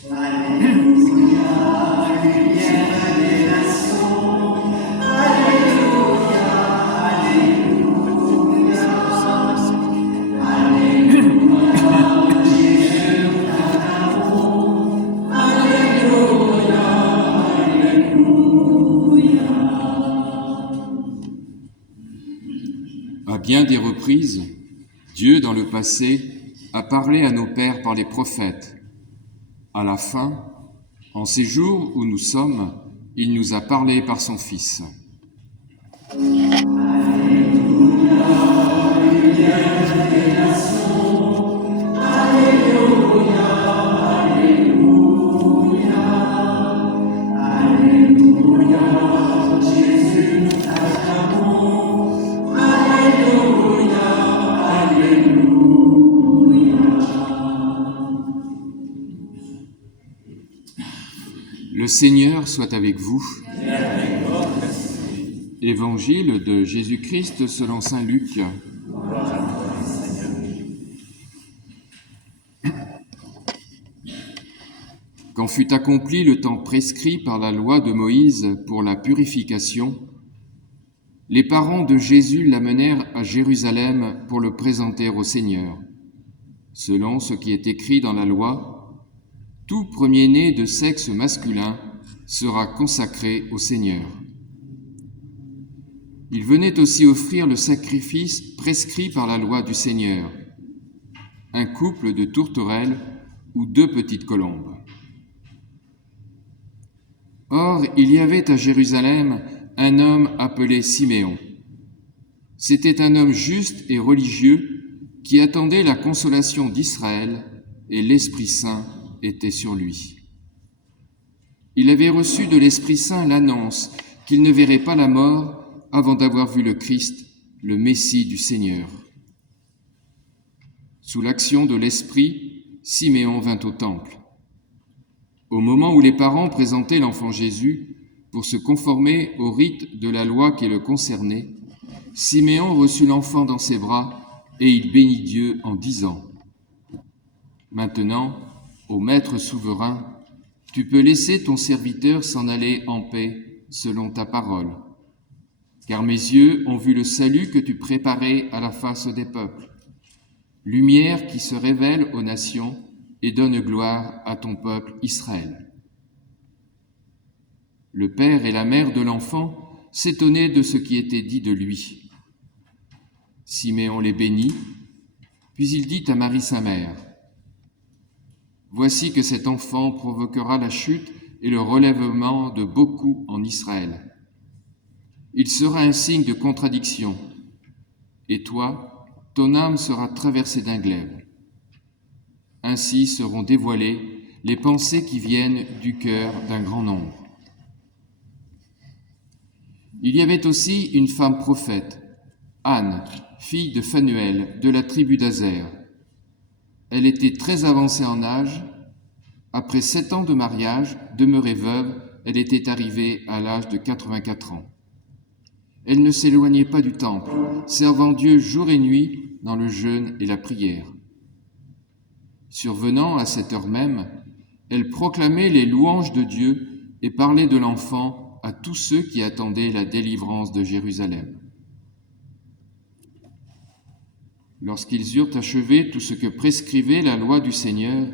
À bien des reprises, Dieu, dans le passé, a parlé à nos pères par les prophètes. À la fin, en ces jours où nous sommes, il nous a parlé par son Fils. Le Seigneur soit avec vous. Évangile de Jésus-Christ selon saint Luc. Quand fut accompli le temps prescrit par la loi de Moïse pour la purification, les parents de Jésus l'amenèrent à Jérusalem pour le présenter au Seigneur. Selon ce qui est écrit dans la loi, tout premier-né de sexe masculin sera consacré au Seigneur. Il venait aussi offrir le sacrifice prescrit par la loi du Seigneur, un couple de tourterelles ou 2 petites colombes. Or, il y avait à Jérusalem un homme appelé Siméon. C'était un homme juste et religieux qui attendait la consolation d'Israël, et l'Esprit Saint était sur lui. Il avait reçu de l'Esprit Saint l'annonce qu'il ne verrait pas la mort avant d'avoir vu le Christ, le Messie du Seigneur. Sous l'action de l'Esprit, Siméon vint au temple. Au moment où les parents présentaient l'enfant Jésus pour se conformer au rite de la loi qui le concernait, Siméon reçut l'enfant dans ses bras et il bénit Dieu en disant : « Maintenant, ô Maître souverain, tu peux laisser ton serviteur s'en aller en paix selon ta parole. Car mes yeux ont vu le salut que tu préparais à la face des peuples, lumière qui se révèle aux nations et donne gloire à ton peuple Israël. » Le père et la mère de l'enfant s'étonnaient de ce qui était dit de lui. Siméon les bénit, puis il dit à Marie sa mère : « Voici que cet enfant provoquera la chute et le relèvement de beaucoup en Israël. Il sera un signe de contradiction, et toi, ton âme sera traversée d'un glaive. Ainsi seront dévoilées les pensées qui viennent du cœur d'un grand nombre. » Il y avait aussi une femme prophète, Anne, fille de Phanuel, de la tribu d'Aser. Elle était très avancée en âge. Après 7 ans de mariage, demeurée veuve, elle était arrivée à l'âge de 84 ans. Elle ne s'éloignait pas du temple, servant Dieu jour et nuit dans le jeûne et la prière. Survenant à cette heure même, elle proclamait les louanges de Dieu et parlait de l'enfant à tous ceux qui attendaient la délivrance de Jérusalem. Lorsqu'ils eurent achevé tout ce que prescrivait la loi du Seigneur,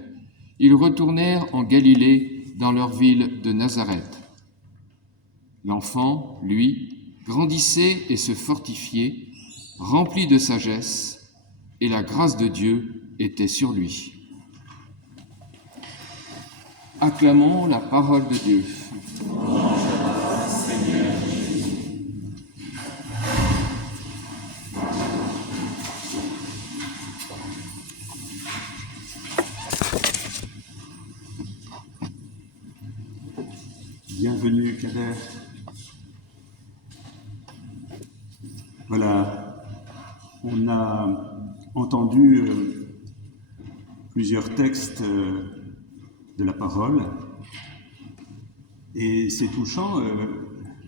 ils retournèrent en Galilée dans leur ville de Nazareth. L'enfant, lui, grandissait et se fortifiait, rempli de sagesse, et la grâce de Dieu était sur lui. Acclamons la parole de Dieu. Bienvenue, Kader. Voilà, on a entendu plusieurs textes de la parole et c'est touchant,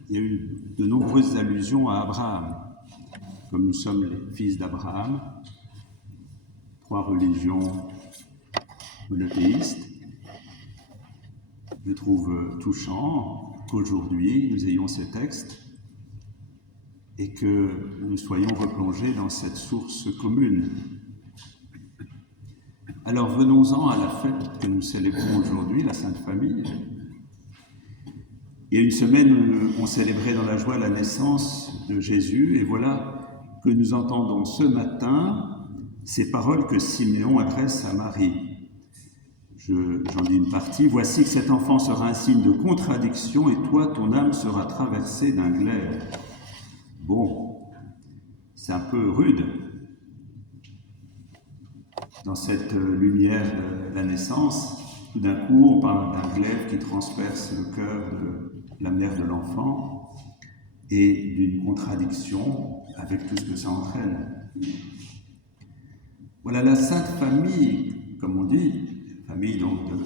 il y a eu de nombreuses allusions à Abraham. Comme nous sommes les fils d'Abraham, 3 religions monothéistes, je trouve touchant qu'aujourd'hui nous ayons ce texte et que nous soyons replongés dans cette source commune. Alors venons-en à la fête que nous célébrons aujourd'hui, la Sainte Famille. Il y a une semaine, on célébrait dans la joie la naissance de Jésus, et voilà que nous entendons ce matin ces paroles que Siméon adresse à Marie. J'en dis une partie. « Voici que cet enfant sera un signe de contradiction, et toi, ton âme sera traversée d'un glaive. » Bon, c'est un peu rude. Dans cette lumière de la naissance, tout d'un coup, on parle d'un glaive qui transperce le cœur de la mère de l'enfant et d'une contradiction avec tout ce que ça entraîne. Voilà, la Sainte Famille, comme on dit, famille donc de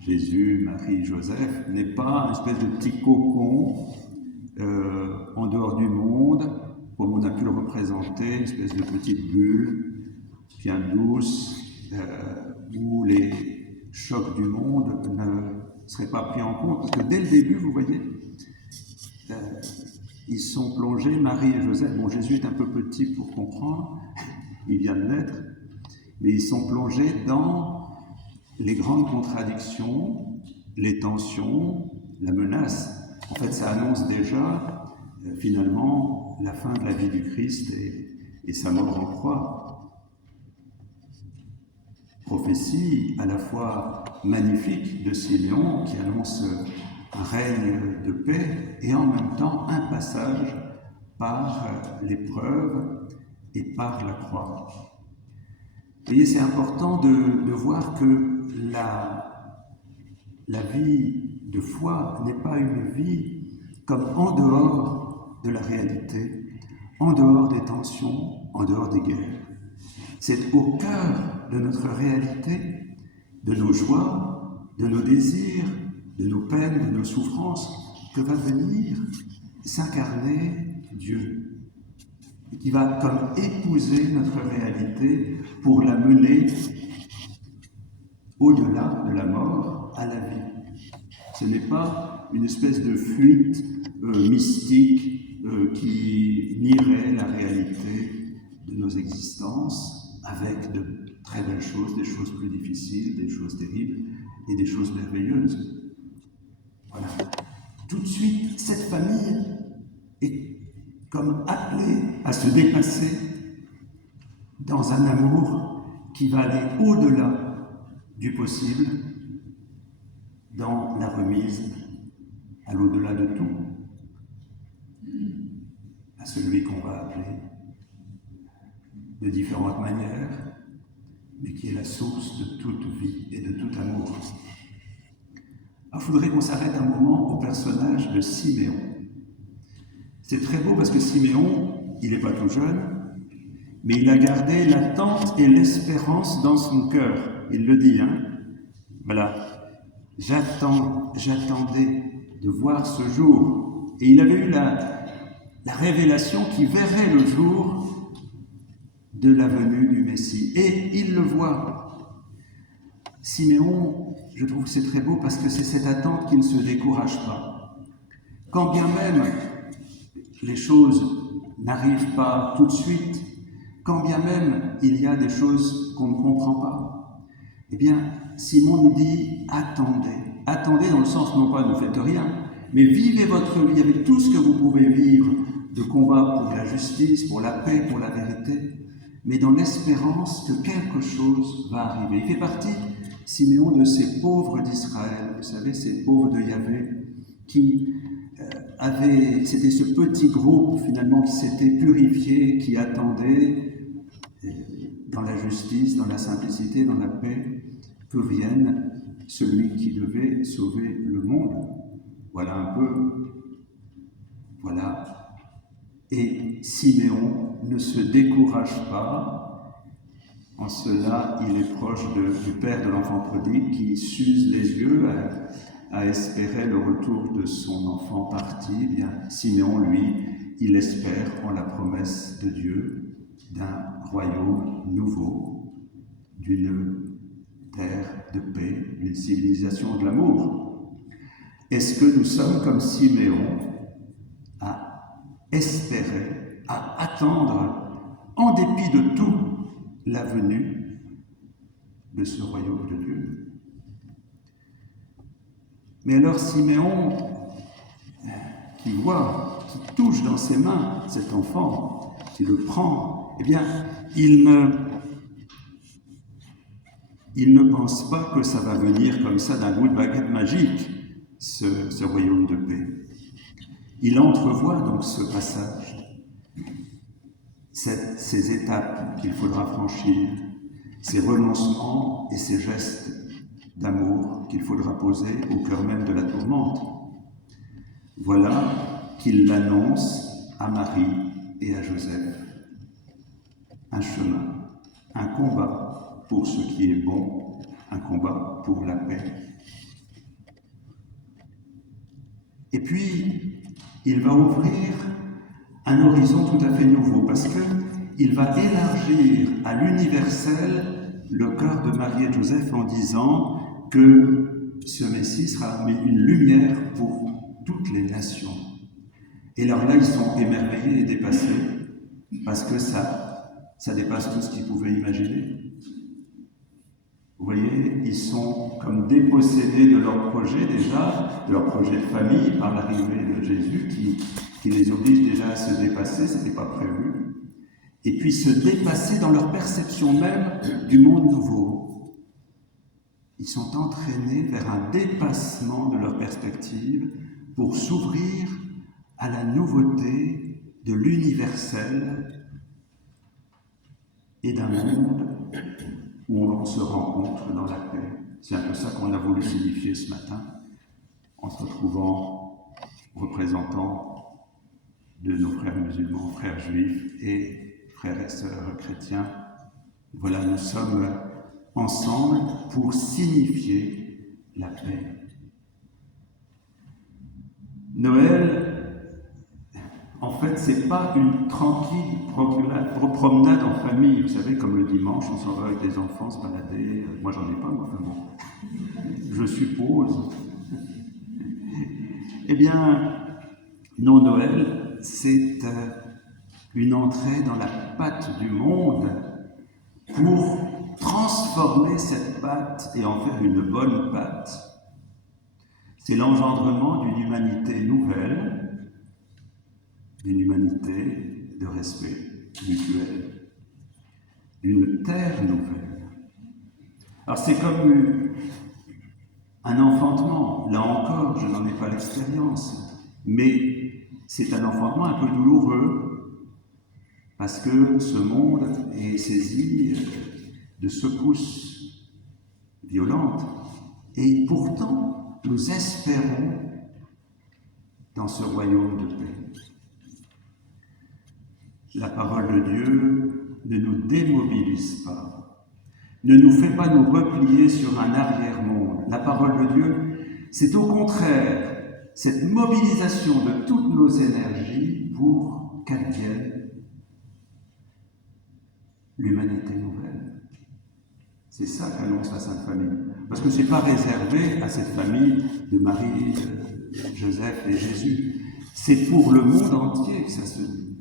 Jésus, Marie, Joseph, n'est pas une espèce de petit cocon en dehors du monde, comme on a pu le représenter, une espèce de petite bulle bien douce, où les chocs du monde ne seraient pas pris en compte. Parce que dès le début, vous voyez, ils sont plongés, Marie et Joseph. Bon, Jésus est un peu petit pour comprendre, il vient de naître, mais ils sont plongés dans les grandes contradictions, les tensions, la menace. En fait, ça annonce déjà, finalement, la fin de la vie du Christ et sa mort en croix. Prophétie à la fois magnifique de Siméon qui annonce un règne de paix et en même temps un passage par l'épreuve et par la croix. Vous voyez, c'est important de voir que la vie de foi n'est pas une vie comme en dehors de la réalité, en dehors des tensions, en dehors des guerres. C'est au cœur de notre réalité, de nos joies, de nos désirs, de nos peines, de nos souffrances, que va venir s'incarner Dieu, et qui va comme épouser notre réalité pour la mener au-delà de la mort à la vie. Ce n'est pas une espèce de fuite mystique qui nierait la réalité de nos existences, avec de très belles choses, des choses plus difficiles, des choses terribles et des choses merveilleuses. Voilà. Tout de suite, cette famille est comme appelée à se dépasser dans un amour qui va aller au-delà du possible, dans la remise à l'au-delà de tout, à celui qu'on va appeler de différentes manières, mais qui est la source de toute vie et de tout amour. Alors, il faudrait qu'on s'arrête un moment au personnage de Siméon. C'est très beau parce que Siméon, il n'est pas tout jeune, mais il a gardé l'attente et l'espérance dans son cœur. Il le dit, hein. Voilà. J'attendais de voir ce jour. Et il avait eu la révélation qui verrait le jour de la venue du Messie. Et il le voit. Siméon, je trouve que c'est très beau parce que c'est cette attente qui ne se décourage pas. Quand bien même les choses n'arrivent pas tout de suite, quand bien même il y a des choses qu'on ne comprend pas, eh bien, Simon nous dit « attendez ». Attendez dans le sens, non pas ne faites rien, mais vivez votre vie avec tout ce que vous pouvez vivre de combat pour la justice, pour la paix, pour la vérité, mais dans l'espérance que quelque chose va arriver. Il fait partie, Siméon, de ces pauvres d'Israël, vous savez, ces pauvres de Yahvé, qui c'était ce petit groupe finalement qui s'était purifié, qui attendait dans la justice, dans la simplicité, dans la paix, que vienne celui qui devait sauver le monde. Voilà un peu, voilà. Et Siméon ne se décourage pas. En cela, il est proche du père de l'enfant prodigue qui s'use les yeux à espérer le retour de son enfant parti. Eh bien, Siméon, lui, il espère en la promesse de Dieu d'un royaume nouveau, d'une terre de paix, une une civilisation de l'amour. Est-ce que nous sommes comme Siméon à espérer, à attendre, en dépit de tout, la venue de ce royaume de Dieu? Mais alors Siméon, qui voit, qui touche dans ses mains cet enfant, qui le prend, eh bien, il ne pense pas que ça va venir comme ça d'un bout de baguette magique, ce royaume de paix. Il entrevoit donc ce passage, ces étapes qu'il faudra franchir, ces renoncements et ces gestes d'amour qu'il faudra poser au cœur même de la tourmente. Voilà qu'il l'annonce à Marie et à Joseph. Un chemin, un combat pour ce qui est bon, un combat pour la paix. Et puis, il va ouvrir un horizon tout à fait nouveau, parce qu'il va élargir à l'universel le cœur de Marie et Joseph en disant que ce Messie sera une lumière pour toutes les nations. Et alors là, ils sont émerveillés et dépassés, parce que ça dépasse tout ce qu'ils pouvaient imaginer. Vous voyez, ils sont comme dépossédés de leur projet déjà, de leur projet de famille, par l'arrivée de Jésus, qui les oblige déjà à se dépasser, ce n'était pas prévu, et puis se dépasser dans leur perception même du monde nouveau. Ils sont entraînés vers un dépassement de leur perspective pour s'ouvrir à la nouveauté de l'universel et d'un monde où l'on se rencontre dans la paix. C'est un peu ça qu'on a voulu signifier ce matin, en se retrouvant représentants de nos frères musulmans, frères juifs et frères et sœurs chrétiens. Voilà, nous sommes ensemble pour signifier la paix. Noël, en fait, c'est pas une tranquille promenade en famille. Vous savez, comme le dimanche, on s'en va avec les enfants se balader. Moi, j'en ai pas, mais enfin bon, je suppose. Eh bien, non, Noël, c'est une entrée dans la pâte du monde pour transformer cette pâte et en faire une bonne pâte. C'est l'engendrement d'une humanité nouvelle, d'une humanité de respect mutuel, d'une terre nouvelle. Alors c'est comme un enfantement, là encore, je n'en ai pas l'expérience, mais c'est un enfantement un peu douloureux, parce que ce monde est saisi de secousses violentes, et pourtant nous espérons dans ce royaume de paix. La parole de Dieu ne nous démobilise pas, ne nous fait pas nous replier sur un arrière-monde. La parole de Dieu, c'est au contraire cette mobilisation de toutes nos énergies pour qu'advienne l'humanité nouvelle. C'est ça qu'annonce la Sainte Famille. Parce que ce n'est pas réservé à cette famille de Marie, Joseph et Jésus. C'est pour le monde entier que ça se dit.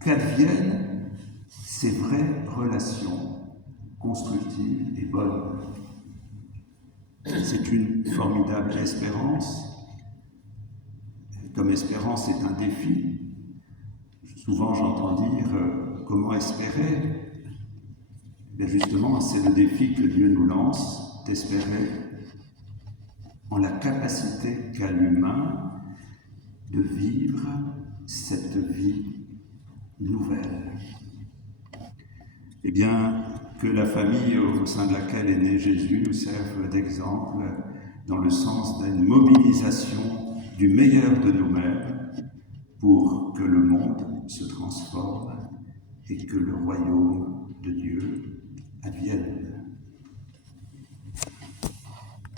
Qu'adviennent ces vraies relations constructives et bonnes. C'est une formidable espérance. Comme espérance, c'est un défi. Souvent, j'entends dire comment espérer. Bien justement, c'est le défi que Dieu nous lance, d'espérer en la capacité qu'a l'humain de vivre cette vie nouvelle. Eh bien, que la famille au sein de laquelle est né Jésus nous serve d'exemple dans le sens d'une mobilisation du meilleur de nous-mêmes pour que le monde se transforme et que le royaume de Dieu advienne.